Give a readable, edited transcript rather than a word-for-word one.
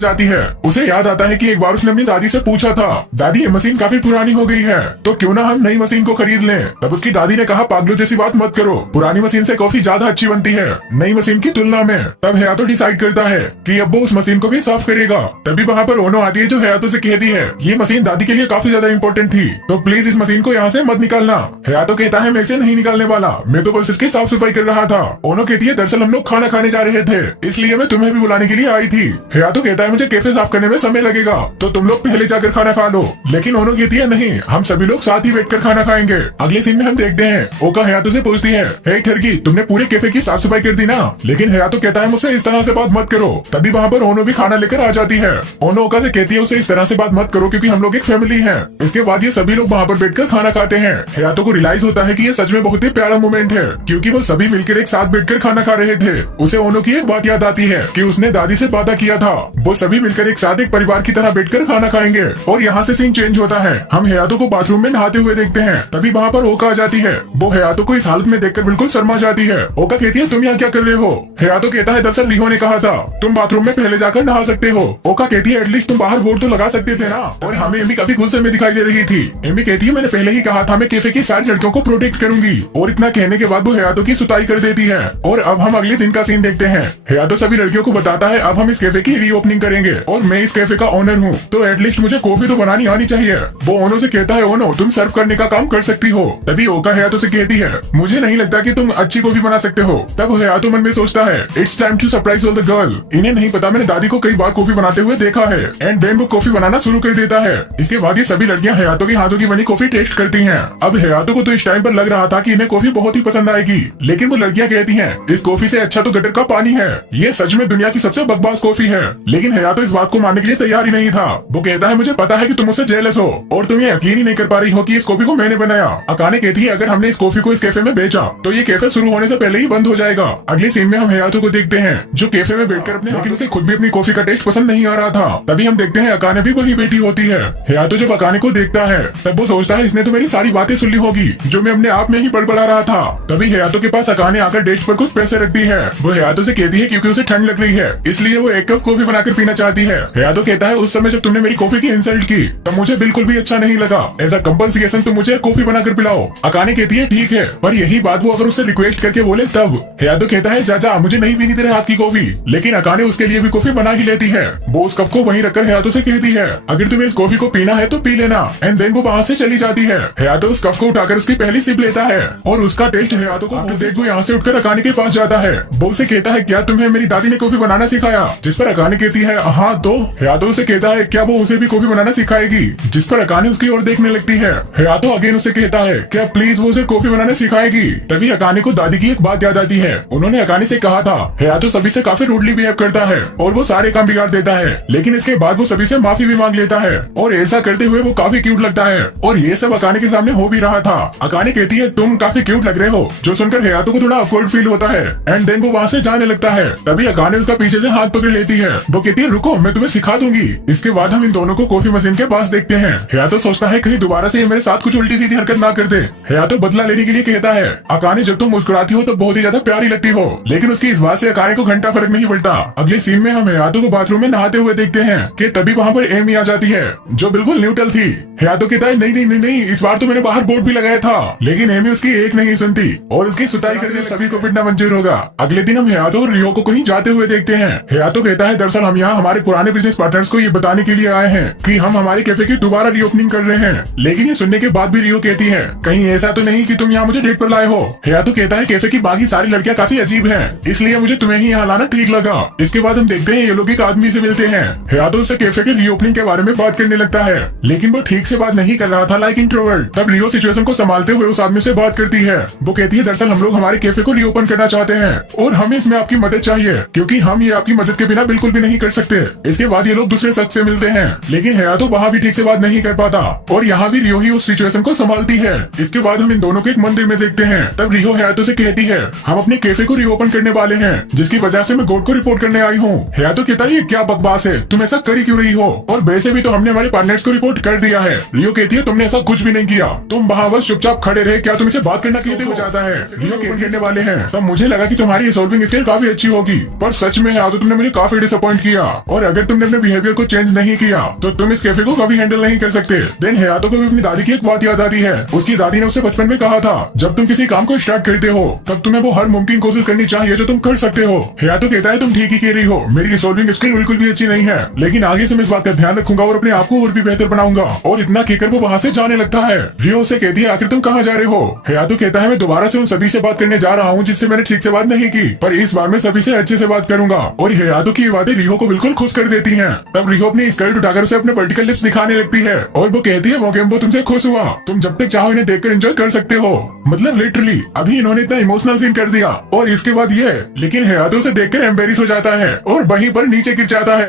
जाती है। उसे याद आता है कि एक बार उसने अपनी दादी से पूछा था, दादी ये मशीन काफी पुरानी हो गई है, तो क्यों ना हम नई मशीन को खरीद लें। तब उसकी दादी ने कहा, पागलों जैसी बात मत करो, पुरानी मशीन से कॉफी ज्यादा अच्छी बनती है नई मशीन की तुलना में। तब हयातो डिसाइड करता है कि अब वो उस मशीन को भी साफ करेगा। तभी वहाँ पर ओनो आती है जो हयातो से कहती है, ये मशीन दादी के लिए काफी ज्यादा इम्पोर्टेंट थी, तो प्लीज इस मशीन को यहाँ से मत निकालना। हयातो कहता है, मैं इसे नहीं निकालने वाला, मैं तो बस इसकी साफ सफाई कर रहा था। ओनो कहती है, दरअसल हम लोग खाना खाने जा रहे थे, इसलिए मैं तुम्हें भी बुलाने के लिए आई थी। हयातो कहता है, मुझे कैफे साफ करने में समय लगेगा, तो तुम लोग पहले जाकर खाना खा लो। लेकिन ओनो कहती है, नहीं, हम सभी लोग साथ ही बैठकर खाना खाएंगे। अगले सीन में हम देखते हैं, ओका हयातो से पूछती है, हे ठरकी, तुमने पूरे कैफे की साफ सफाई कर दी ना? लेकिन हयातो कहता है, मुझसे इस तरह से बात मत करो। तभी वहाँ पर ओनो भी खाना लेकर आ जाती है। ओनो ओका से कहती है, उसे इस तरह से बात मत करो, क्योंकि हम लोग एक फैमिली है। इसके बाद ये सभी लोग वहाँ पर बैठकर खाना खाते हैं। हयातो को रियलाइज होता है कि ये सच में बहुत ही प्यारा मोमेंट है, क्योंकि वो सभी मिलकर एक साथ बैठकर खाना खा रहे थे। उसे ओनो की एक बात याद आती है कि उसने दादी से वादा किया था, वो सभी मिलकर एक साथ एक परिवार की तरह बैठकर खाना खाएंगे। और यहाँ से सीन चेंज होता है, हम हयातो को बाथरूम में नहाते हुए देखते हैं। तभी वहाँ पर ओका आ जाती है। वो हयातो को इस हालत में देखकर बिल्कुल शर्मा जाती है। ओका कहती है, तुम यहाँ क्या कर रहे हो? हयातो कहता है, दरअसल रिहो ने कहा था तुम बाथरूम में पहले जाकर नहा सकते हो। ओका कहती है, एटलीस्ट तुम बाहर बोर्ड तो लगा सकते थे ना। और हमें एमी काफी गुस्से में दिखाई दे रही थी। एमी कहती है, मैंने पहले ही कहा था मैं कैफे की सारी लड़कियों को प्रोटेक्ट करूंगी। और इतना कहने के बाद वो हयातो की सुताई कर देती है। और अब हम अगले दिन का सीन देखते हैं। हयातो सभी लड़कियों को बताता है, अब हम इस कैफे की रीओपनिंग करेंगे और मैं इस कैफे का ओनर हूँ, तो एटलीस्ट मुझे कॉफी तो बनानी आनी चाहिए। वो ओनो से कहता है, ओनो तुम सर्व करने का काम कर सकती हो। तभी ओका हयातो से कहती है, मुझे नहीं लगता कि तुम अच्छी कॉफी बना सकते हो। तब हयातो मन में सोचता है, it's time to surprise all the girl. इन्हें नहीं पता मैंने दादी को कई बार कॉफी बनाते हुए देखा है। एंड देन वो कॉफी बनाना शुरू कर देता है। इसके बाद ये सभी लड़कियां हयातो के हाथों की बनी कॉफी टेस्ट करती हैं। अब हयातो को तो इस टाइम पर लग रहा था कि इन्हें कॉफी बहुत ही पसंद आएगी, लेकिन वो लड़कियां कहती हैं, इस कॉफी से अच्छा तो गटर का पानी है, ये सच में दुनिया की सबसे बकवास कॉफी है। लेकिन हयातो इस बात को मानने के लिए तैयार ही नहीं था। वो कहता है, मुझे पता है कि तुम मुझसे जेलस हो और तुम ये यकीन ही नहीं कर पा रही हो कि इस कॉफी को मैंने बनाया। अकाने कहती है, अगर हमने इस कॉफी को इस कैफे में बेचा तो ये कैफे शुरू होने से पहले ही बंद हो जाएगा। अगले सीन में हम हयातो को देखते हैं जो कैफे में बैठकर अपने, लेकिन उसे खुद भी अपनी कॉफी का टेस्ट पसंद नहीं आ रहा था। तभी हम देखते हैं अकाने भी वही बेटी होती है। हयातो जब अकाने को देखता है तब वो सोचता है, इसने तो मेरी सारी बातें सुन ली होगी जो मैं अपने आप में ही बड़बड़ा रहा था। तभी हयातो के पास अकाने आकर डेस्क पर कुछ पैसे रखती है। वो हयातो से कहती है क्योंकि उसे ठंड लग रही है इसलिए वो एक कप कॉफी बनाकर पीना चाहती है। हयातो कहता है, उस समय जब तुमने मेरी कॉफी की इंसल्ट की तब मुझे बिल्कुल भी अच्छा नहीं लगा। एज अ कंपनसेशन तुम मुझे कॉफी बनाकर पिलाओ। अकाने कहती है, ठीक है, पर यही बात वो अगर उससे रिक्वेस्ट करके बोले तब। हयातो कहता है, चाचा मुझे नहीं पीनी तेरे हाथ की कॉफी। लेकिन अकाने उसके लिए भी कॉफी बना ही लेती है। वो उस कप को वहीं रखकर हयातो से कहती है, अगर तुम्हें इस कॉफी को पीना है तो पी लेना। एंड देन वो वहाँ से चली जाती है। हयातो उस कप को उठाकर उसकी पहली सिप लेता है और उसका टेस्ट हयातो को देख वो यहाँ से उठकर अकाने के पास जाता है। वो उसे कहता है, क्या तुम्हें मेरी दादी ने कॉफी बनाना सिखाया? जिस पर अकाने कहती है, हाँ। तो हयातो उसे कहता है, क्या वो उसे भी कॉफी बनाना सिखाएगी? जिस पर अकाने उसकी ओर देखने लगती है। हयातो अगेन उसे कहता है, क्या प्लीज वो उसे कॉफी बनाना सिखाएगी? तभी अकाने को दादी की एक बात याद आती है। उन्होंने अकाने से कहा था हयातो सभी से काफी रूडली बिहेव करता है और वो सारे काम बिगाड़ देता है, लेकिन इसके बाद वो सभी से माफी भी मांग लेता है और ऐसा करते हुए वो काफी क्यूट लगता है। और ये सब अकाने के सामने हो भी रहा था। अकाने कहती है, तुम काफी क्यूट लग रहे हो, जो सुनकर हयातो को थोड़ा ऑकवर्ड फील होता है। एंड देन वो वहाँ से जाने लगता है। तभी अकाने उसका पीछे से हाथ पकड़ लेती है। वो कहती है, रुको, मैं तुम्हें सिखा दूंगी। इसके बाद हम इन दोनों को कॉफी मशीन के पास देखते हैं। हयातो सोचता है कहीं दोबारा से ये मेरे साथ कुछ उल्टी सीधी हरकत ना कर दे। हयातो बदला लेने के लिए कहता है, अकाने जब तुम मुस्कुराती हो तो बहुत ही ज्यादा प्यारी लगती हो। लेकिन उसकी इस बात से अकाने को घंटा फर्क नहीं पड़ता। अगले सीन में हम हयातो को बाथरूम में नहाते हुए देखते हैं कि तभी वहाँ पर एमी आ जाती है जो बिल्कुल न्यूट्रल थी। हयातो कहता है, नहीं नहीं नहीं नहीं, इस बार तो मैंने बाहर बोर्ड भी लगाया था। लेकिन एमी उसकी एक नहीं सुनती और उसकी सुताई करके सभी को पिटना मंजूर होगा। अगले दिन हम हयातो और रियो को कहीं जाते हुए देखते हैं। हयातो कहता है, दरअसल हम यहाँ हमारे पुराने बिजनेस पार्टनर्स को ये बताने के लिए आए हैं कि हम हमारे कैफे की दोबारा रीओपनिंग कर रहे हैं। लेकिन ये सुनने के बाद भी रियो कहती है, कहीं ऐसा तो नहीं कि तुम यहाँ मुझे डेट पर लाए हो? हयातो कहता है, कैफे की बाकी सारी लड़कियां काफी अजीब हैं, इसलिए मुझे तुम्हें ही यहाँ लाना ठीक लगा। इसके बाद हम देखते हैं ये लोग एक आदमी से मिलते हैं। हयातो उससे कैफे के रीओपनिंग के बारे में बात करने लगता है, लेकिन वो ठीक से बात नहीं कर रहा था, लाइक इंट्रोवर्ट। तब रियो सिचुएशन को संभालते हुए उस आदमी से बात करती है। वो कहती है, दरअसल हम लोग हमारे कैफे को रीओपन करना चाहते हैं और हमें इसमें आपकी मदद चाहिए, क्योंकि हम ये आपकी मदद के बिना बिल्कुल भी नहीं कर सकते। इसके बाद ये लोग दूसरे शख्स से मिलते हैं, लेकिन हयातो वहाँ भी ठीक से बात नहीं कर पाता और यहाँ भी रियो ही उस सिचुएशन को संभालती है। इसके बाद हम इन दोनों को एक मंदिर में देखते हैं। तब रियो हयातो से कहती है, हम अपने कैफे को रीओपन करने वाले हैं, जिसकी वजह से मैं गॉड को रिपोर्ट करने आई हूँ। हयातो कहता है, ये क्या बकवास है, तुम ऐसा कर ही क्यों रही हो? और वैसे भी तो हमने हमारे पार्टनर्स को रिपोर्ट कर दिया है। रियो कहती है तुमने ऐसा कुछ भी नहीं किया, तुम वहाँ बस चुपचाप खड़े रहे, क्या तुम इसे बात करना कहते हो जाता है। रियो कहने वाले हैं तब मुझे लगा कि तुम्हारी सॉल्विंग स्किल काफी अच्छी होगी, पर सच में तो तुमने मुझे काफी डिसअपॉइंट किया, और अगर तुमने अपने बिहेवियर को चेंज नहीं किया तो तुम इस कैफे को कभी हैंडल नहीं कर सकते। देन हयातो को भी अपनी दादी की एक बात याद आती है। उसकी दादी ने उसे बचपन में कहा था जब तुम किसी काम को स्टार्ट करते हो तब तुम्हें वो हर मुमकिन कोशिश करनी चाहिए जो तुम कर सकते हो। हयातो कहता है तुम ठीक ही कह रही हो, मेरी रिसॉल्विंग स्किल बिल्कुल भी अच्छी नहीं है, लेकिन आगे से मैं इस बात का ध्यान रखूंगा और अपने आप को और भी बेहतर बनाऊंगा। और इतना कहकर वो वहाँ से जाने लगता है। रियो उसे कहती है आखिर तुम कहाँ जा रहे हो। हयातो कहता है मैं दोबारा से उन सभी से बात करने जा रहा हूँ जिससे मैंने ठीक से बात नहीं की, पर इस बार मैं सभी से अच्छे से बात करूंगा। और हयातो की बातें रियो को बिल्कुल खुश कर देती हैं। तब रियो अपनी स्कर्ट उठाकर उसे अपने वर्टिकल लिप्स दिखाने लगती है और वो कहती है मोगेम्बो तुमसे खुश हुआ, तुम जब तक चाहो इन्हें देखकर एंजॉय कर सकते हो। मतलब लिटरली अभी इन्होंने इतना इमोशनल सीन कर दिया और इसके बाद ये, लेकिन हयातो उसे देखकर एम्बेरस हो जाता है और वहीं पर नीचे गिर जाता है।